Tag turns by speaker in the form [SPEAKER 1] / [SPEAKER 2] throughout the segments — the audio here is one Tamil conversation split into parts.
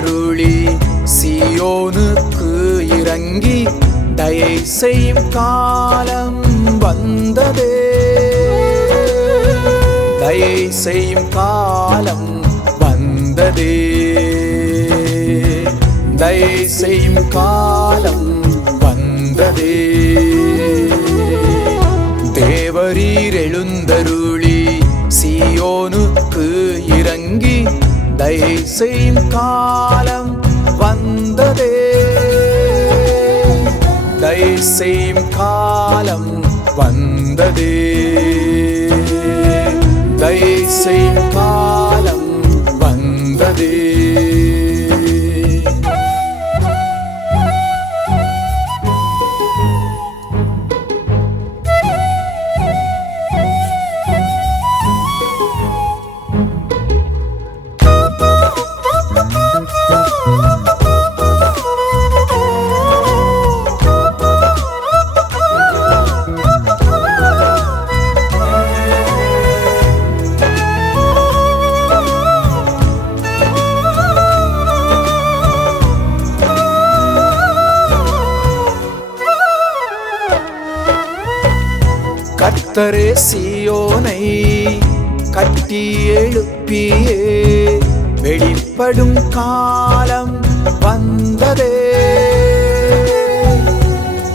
[SPEAKER 1] அருளி சியோனுக்கு இறங்கி தயை செய்யும் காலம் வந்ததே. தயை செய்யும் காலம் வந்ததே. தயை செய்யும் காலம் வந்ததே. தேவரீர் சியோனுக்கு இறங்கி தயை செய்யும் காலம் வந்ததே. தயை செய்யும் காலம் வந்ததே. தயை செய்யும் காலம் கர்த்தரே சியோனை கட்டி எழுப்பியே. வெளிப்படும் காலம் வந்ததே.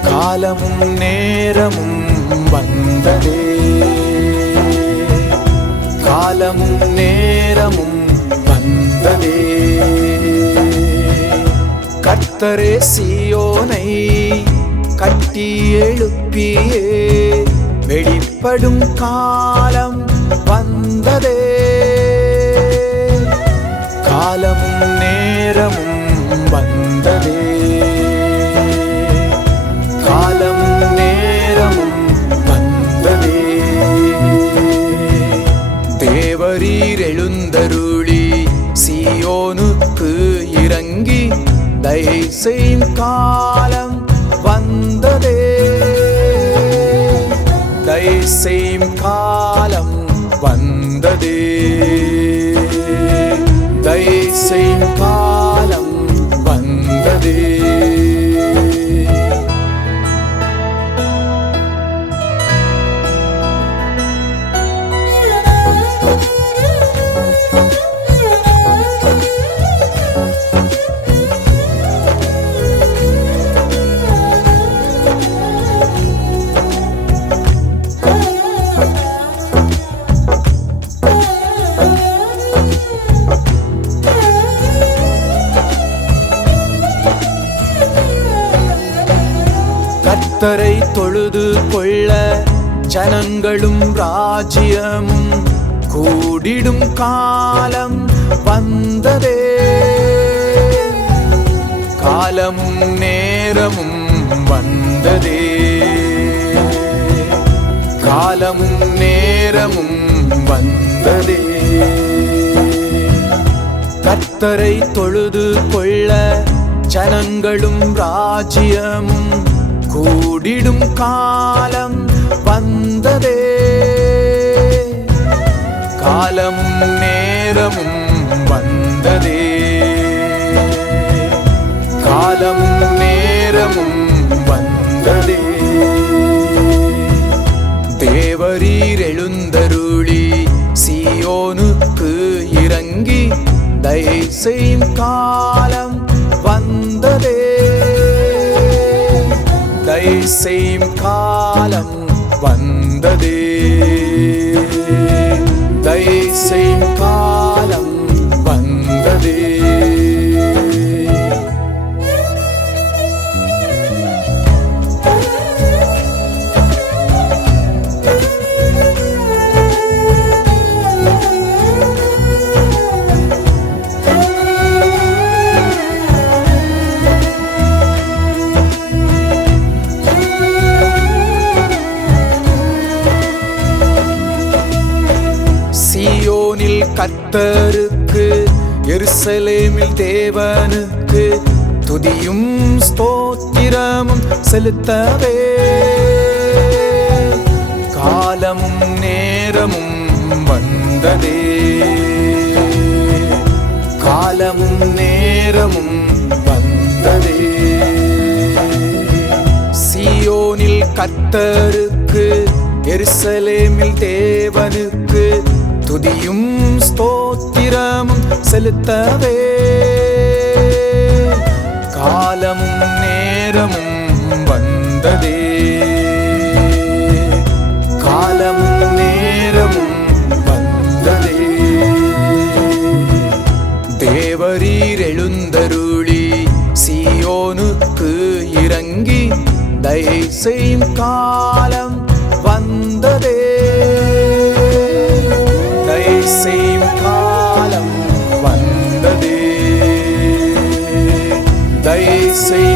[SPEAKER 1] காலமும் நேரமும் வந்ததே. காலமும் நேரமும் வந்ததே. கர்த்தரே சியோனை கட்டி எழுப்பியே. வெளிப்படும் காலம் வந்ததே. காலமும் நேரமும் வந்ததே. காலமும் நேரமும் வந்ததே. தேவரீர் எழுந்தருளி சியோனுக்கு இறங்கி தயை செய்யும் காலம் தயை செய்யும் காலம் வந்ததே. கர்த்தரை தொழுது கொள்ள ஜனங்களும் ராஜ்யமும் கூடிடும் காலம் வந்ததே. காலமும் நேரமும் வந்ததே. காலமும் நேரமும் வந்ததே. கர்த்தரை தொழுது கொள்ள ஜனங்களும் ராஜ்யமும் கூடிடும் காலம் வந்ததே. காலமும் நேரமும் வந்ததே. காலமும் நேரமும் வந்ததே. தேவரீர் எழுந்தருளி சியோனுக்கு இறங்கி தயை செய்யும் கா செய்யும் காலம் வந்ததே சியோனில் கத்தருக்கு எருசலேமில் தேவனுக்கு துதியும் ஸ்தோத்திரமும் செலுத்தவே. காலமும் நேரமும் வந்ததே. காலமும் நேரமும் வந்ததே. சியோனில் கத்தருக்கு எருசலேமில் தேவனுக்கு துதியும் ஸ்தோத்திரமும் செலுத்தவே. காலமும் நேரமும் வந்ததே. காலமும் நேரமும் வந்ததே. தேவரீர் எழுந்தருளி சீயோனுக்கு இறங்கி தயை செய்யும் காலம் வந்த say